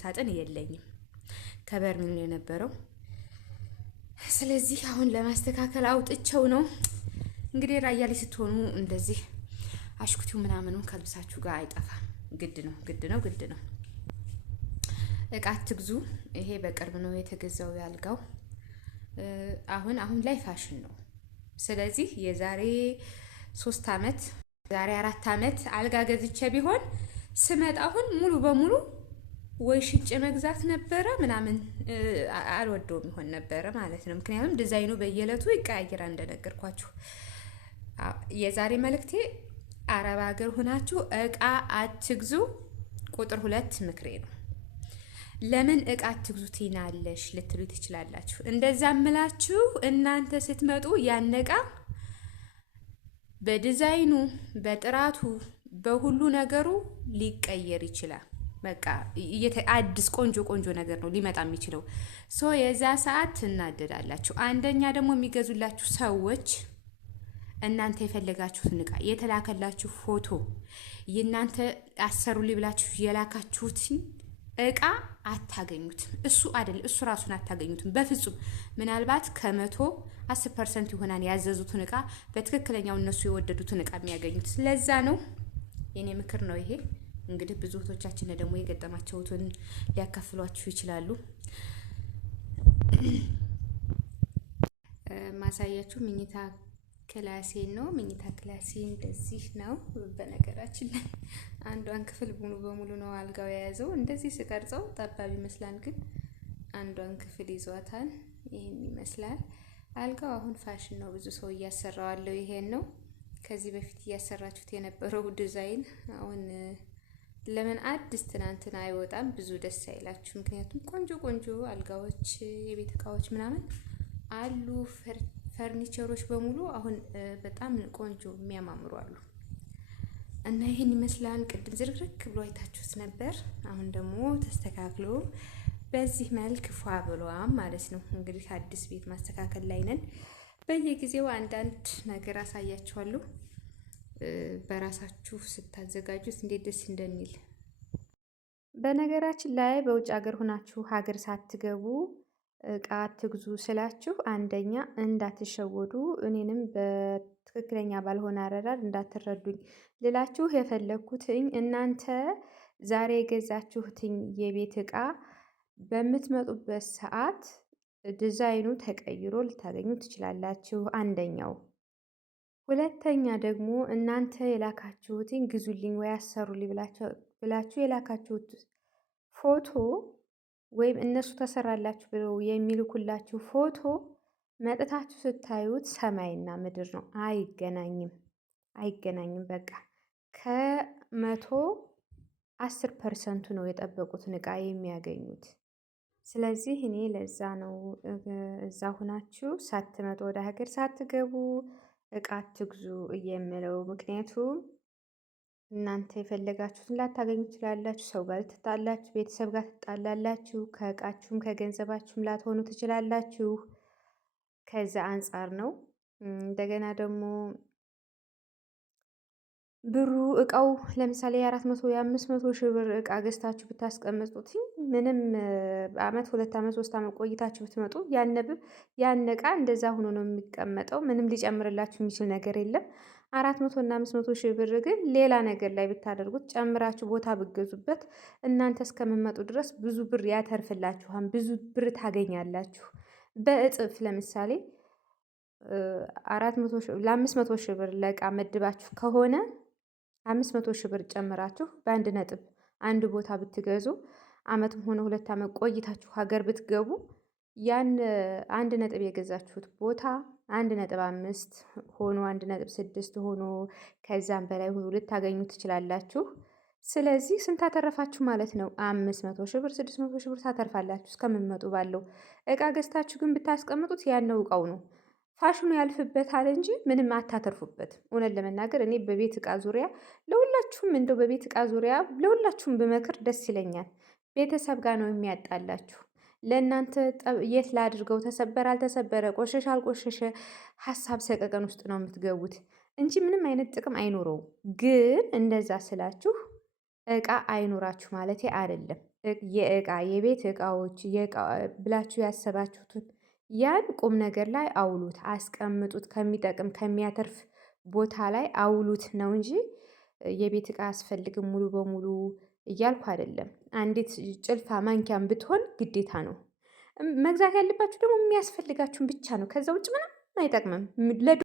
ሳጥን የለኝም፣ ከበርሜል ነው የነበረው። ስለዚህ አሁን ለማስተካከል አውጥቼው ነው። እንግዲህ ራያ ላይ ስትሆኑ እንደዚህ አሽኩቲው ምናምኑ ከልብሳችሁ ጋር አይጠፋም። ግድ ነው ግድ ነው ግድ ነው። እቃ አትግዙ። ይሄ በቅርብ ነው የተገዛው ያልጋው። አሁን ላይ ፋሽን ነው። ስለዚህ የዛሬ 3 አመት ዛሬ 4 አመት አልጋ ገዝቼ ቢሆን ስመጣ አሁን ሙሉ በሙሉ ወይ ሽጬ መግዛት ነበረ ምናምን አልወደውም ይሆን ነበረ ማለት ነው። ምክንያቱም ዲዛይኑ በየዕለቱ ይቀያየራል እንደነገርኳችሁ። የዛሬ መልእክቴ አረብ ሀገር ሆናችሁ እቃ አትግዙ። ቁጥር 2 ምክሬ ነው። ለምን እቃ አትግዙ ትይናለሽ ልትሉ ትችላላችሁ። እንደዛ ምላችሁ እናንተ ስትመጡ ያን እቃ በዲዛይኑ፣ በጥራቱ፣ በሁሉ ነገሩ ሊቀየር ይችላል። በቃ አዲስ ቆንጆ ነገር ነው ሊመጣ የሚችለው። የዛ ሰዓት ትናደዳላችሁ። አንደኛ ደግሞ የሚገዙላችሁ ሰዎች እናንተ የፈለጋችሁትን እቃ የተላከላችሁ ፎቶ የእናንተ አሰሩልኝ ብላችሁ የላካችሁት እቃ አታገኙትም። እሱ ራሱን አታገኙትም በፍጹም። ምናልባት ከ110% ይሆናል ያዘዙትን እቃ በትክክለኛው እነሱ የወደዱትን እቃ የሚያገኙት። ስለዛ ነው የኔ ምክር ነው ይሄ። እንግዲህ ብዙ እህቶቻችን ደግሞ የገጠማቸውን ሊያካፍሏችሁ ይችላሉ። ማሳያችሁ ምኝታ ክላሴን ነው። ምኝታ ክላሴ እንደዚህ ነው። በነገራችን ላይ አንዷን ክፍል ሙሉ በሙሉ ነው አልጋው የያዘው። እንደዚህ ስቀርጸው ጠባብ ይመስላል፣ ግን አንዷን ክፍል ይዟታል። ይሄን ይመስላል አልጋው። አሁን ፋሽን ነው፣ ብዙ ሰው እያሰራዋለው። ይሄን ነው ከዚህ በፊት እያሰራችሁት የነበረው ዲዛይን አሁን ለምን አዲስ ትናንትና አይወጣም? ብዙ ደስ አይላችሁ። ምክንያቱም ቆንጆ አልጋዎች፣ የቤት እቃዎች ምናምን አሉ። ፈርኒቸሮች በሙሉ አሁን በጣም ቆንጆ የሚያማምሩ አሉ። እና ይህን ይመስላል። ቅድም ዝርክርክ ብሎ አይታችሁት ነበር። አሁን ደግሞ ተስተካክሎ በዚህ መልክ ፏ ብሏም ማለት ነው። እንግዲህ አዲስ ቤት ማስተካከል ላይ ነን። በየጊዜው አንዳንድ ነገር አሳያችኋለሁ። በራሳችሁ ስታዘጋጁት እንዴት ደስ እንደሚል። በነገራችን ላይ በውጭ ሀገር ሆናችሁ ሀገር ሳትገቡ እቃ አትግዙ ስላችሁ አንደኛ እንዳትሸወዱ፣ እኔንም በትክክለኛ ባልሆነ አረዳድ እንዳትረዱኝ ልላችሁ የፈለግኩትኝ እናንተ ዛሬ የገዛችሁትኝ የቤት እቃ በምትመጡበት ሰዓት ዲዛይኑ ተቀይሮ ልታገኙ ትችላላችሁ። አንደኛው። ሁለተኛ ደግሞ እናንተ የላካችሁትኝ ግዙልኝ ወይ አሰሩልኝ ብላችሁ የላካችሁት ፎቶ ወይም እነሱ ተሰራላችሁ ብለው የሚልኩላችሁ ፎቶ መጥታችሁ ስታዩት ሰማይና ምድር ነው። አይገናኝም። በቃ ከ110% ነው የጠበቁትን እቃ የሚያገኙት። ስለዚህ እኔ ለዛ ነው እዛ ሁናችሁ ሳትመጡ ወደ ሀገር ሳትገቡ እቃ አትግዙ የምለው። ምክንያቱም እናንተ የፈለጋችሁትን ላታገኙ ትችላላችሁ። ሰው ጋር ትጣላችሁ፣ ቤተሰብ ጋር ትጣላላችሁ፣ ከእቃችሁም ከገንዘባችሁም ላትሆኑ ትችላላችሁ። ከዛ አንጻር ነው። እንደገና ደግሞ ብሩ እቃው ለምሳሌ የ400 የ500 ሺህ ብር እቃ ገዝታችሁ ብታስቀምጡት ምንም አመት 2 አመት 3 አመት ቆይታችሁ ብትመጡ ያን እቃ እንደዛ ሆኖ ነው የሚቀመጠው። ምንም ሊጨምርላችሁ የሚችል ነገር የለም። 400 እና 500 ሺህ ብር ግን ሌላ ነገር ላይ ብታደርጉት ጨምራችሁ ቦታ ብገዙበት እናንተ እስከምመጡ ድረስ ብዙ ብር ያተርፍላችኋል። ብዙ ብር ታገኛላችሁ በእጥፍ። ለምሳሌ 500 ሺህ ብር ለእቃ መድባችሁ ከሆነ 500 ሺህ ብር ጨምራችሁ በአንድ ነጥብ አንድ ቦታ ብትገዙ አመትም ሆነ 2 አመት ቆይታችሁ ሀገር ብትገቡ ያን 1 ነጥብ የገዛችሁት ቦታ 1.5 ሆኖ 1.6 ሆኖ ከዛም በላይ ሆኖ ልታገኙ ትችላላችሁ። ስለዚህ ስንት አተረፋችሁ ማለት ነው? 500 ሺህ ብር 600 ሺህ ብር ታተርፋላችሁ እስከምትመጡ ባለው። እቃ ገዝታችሁ ግን ብታስቀምጡት ያነው እቃው ነው። ፋሽኑ ያልፍበታል እንጂ ምንም አታተርፉበት። እውነት ለመናገር እኔ በቤት እቃ ዙሪያ ለሁላችሁም እንደው በቤት እቃ ዙሪያ ለሁላችሁም ብመክር ደስ ይለኛል። ቤተሰብ ጋር ነው የሚያጣላችሁ። ለእናንተ የት ላድርገው፣ ተሰበረ አልተሰበረ፣ ቆሸሸ አልቆሸሸ ሀሳብ ሰቀቀን ውስጥ ነው የምትገቡት እንጂ ምንም አይነት ጥቅም አይኖረውም። ግን እንደዛ ስላችሁ እቃ አይኖራችሁ ማለቴ አይደለም። የእቃ የቤት እቃዎች ብላችሁ ያሰባችሁትን ያን ቁም ነገር ላይ አውሉት፣ አስቀምጡት፣ ከሚጠቅም ከሚያተርፍ ቦታ ላይ አውሉት ነው እንጂ የቤት እቃ አያስፈልግም ሙሉ በሙሉ እያልኩ አይደለም። አንዲት ጭልፋ ማንኪያም ብትሆን ግዴታ ነው። መግዛት ያለባችሁ ደግሞ የሚያስፈልጋችሁን ብቻ ነው። ከዛ ውጭ ምንም አይጠቅምም።